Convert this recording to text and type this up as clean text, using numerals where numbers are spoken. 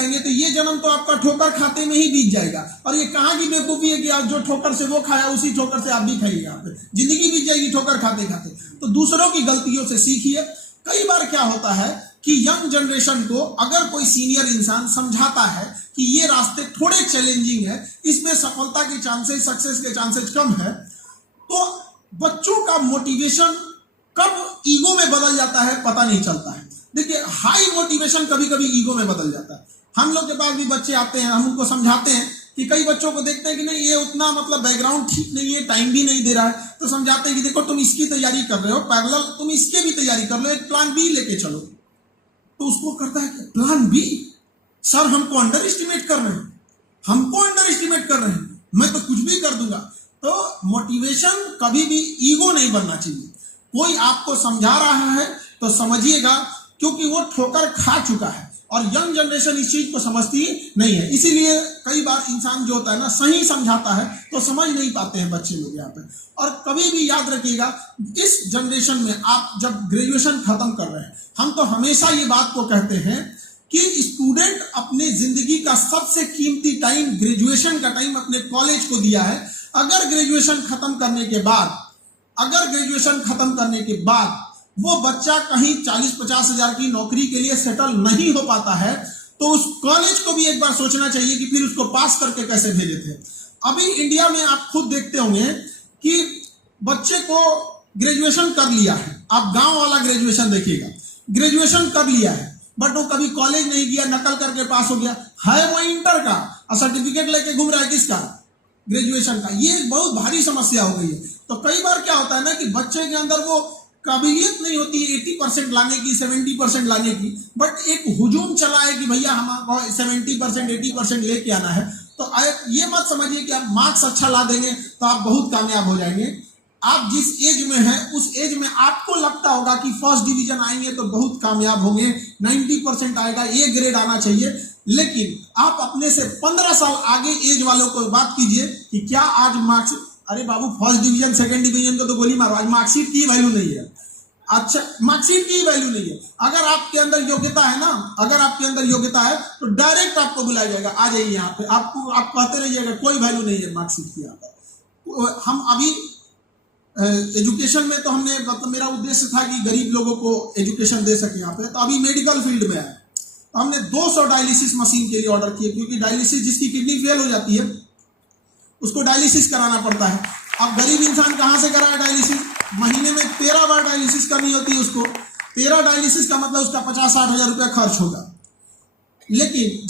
जाएंगे तो ये जन्म तो आपका ठोकर खाते में ही बीत जाएगा। और ये कहाँ की बेवकूफी है कि आप जो ठोकर से वो खाया उसी ठोकर से आप भी खाइए, यहाँ पे जिंदगी बीत जाएगी ठोकर खाते खाते। तो दूसरों की गलतियों से सीखिए। कई बार क्या होता है कि यंग जनरेशन को अगर कोई सीनियर इंसान समझाता है कि ये रास्ते थोड़े चैलेंजिंग है, इसमें सफलता के चांसेस, सक्सेस के चांसेस कम है, तो बच्चों का मोटिवेशन कब ईगो में बदल जाता है पता नहीं चलता है। देखिए, हाई मोटिवेशन कभी कभी ईगो में बदल जाता है। हम लोग के पास भी बच्चे आते हैं, हम उनको समझाते हैं कि कई बच्चों को देखते हैं कि नहीं ये उतना मतलब बैकग्राउंड ठीक नहीं है, टाइम भी नहीं दे रहा है, तो समझाते हैं कि देखो तुम इसकी तैयारी कर रहे हो, पैरेलल तुम इसके भी तैयारी कर लो, एक प्लान बी लेके चलो। तो उसको करता है कि प्लान बी, सर हमको अंडर एस्टिमेट कर रहे हैं, हमको अंडर एस्टिमेट कर रहे हैं, मैं तो कुछ भी कर दूंगा। तो मोटिवेशन कभी भी ईगो नहीं बनना चाहिए। कोई आपको समझा रहा है तो समझिएगा, क्योंकि वो ठोकर खा चुका है और यंग जनरेशन इस चीज को समझती नहीं है। इसीलिए कई बार इंसान जो होता है ना, सही समझाता है तो समझ नहीं पाते हैं बच्चे लोग यहाँ पे। और कभी भी याद रखिएगा, इस जनरेशन में आप जब ग्रेजुएशन खत्म कर रहे हैं, हम तो हमेशा ये बात को कहते हैं कि स्टूडेंट अपने जिंदगी का सबसे कीमती टाइम ग्रेजुएशन का टाइम अपने कॉलेज को दिया है। अगर ग्रेजुएशन खत्म करने के बाद वो बच्चा कहीं 40-50 हजार की नौकरी के लिए सेटल नहीं हो पाता है, तो उस कॉलेज को भी एक बार सोचना चाहिए कि फिर उसको पास करके कैसे भेजे थे। अभी इंडिया में आप खुद देखते होंगे कि बच्चे को ग्रेजुएशन कर लिया है, आप गांव वाला ग्रेजुएशन देखिएगा, ग्रेजुएशन कर लिया है बट वो कभी कॉलेज नहीं गया, नकल करके पास हो गया है, वो इंटर का और सर्टिफिकेट लेके घूम रहा है, किसका, ग्रेजुएशन का। ये बहुत भारी समस्या हो गई है। तो कई बार क्या होता है ना कि बच्चे के अंदर वो काबिलियत नहीं होती 80% लाने की, 70% लाने की, बट एक हुजूम चला है कि भैया हमको 70% 80% लेके आना है। तो ये मत समझिए कि आप मार्क्स अच्छा ला देंगे तो आप बहुत कामयाब हो जाएंगे। आप जिस एज में हैं उस एज में आपको लगता होगा कि फर्स्ट डिवीजन आएंगे तो बहुत कामयाब होंगे, 90% आएगा, ए ग्रेड आना चाहिए, लेकिन आप अपने से 15 साल आगे एज वालों को बात कीजिए कि क्या आज मार्क्स, अरे बाबू फर्स्ट डिवीजन सेकंड डिवीजन को तो गोली मारो, आज मार्कशीट की वैल्यू नहीं है। अच्छा, मार्कशीट की वैल्यू नहीं है। अगर आपके अंदर योग्यता है ना, अगर आपके अंदर योग्यता है तो डायरेक्ट आपको बुलाया जाएगा, आ जाइए यहाँ पे, आपको आप कहते रहिएगा, कोई वैल्यू नहीं है मार्कशीट की। यहाँ पर हम अभी एजुकेशन में तो हमने, मतलब मेरा उद्देश्य था कि गरीब लोगों को एजुकेशन दे सके यहाँ पे, तो अभी मेडिकल फील्ड में है, तो हमने 200 डायलिसिस मशीन के लिए ऑर्डर किए, क्योंकि डायलिसिस, जिसकी किडनी फेल हो जाती है उसको डायलिसिस कराना पड़ता है। अब गरीब इंसान कहाँ से कराए डायलिसिस, महीने में 13 बार डायलिसिस करनी होती है उसको, 13 डायलिसिस का मतलब उसका 50-60 हजार रुपया खर्च होगा। लेकिन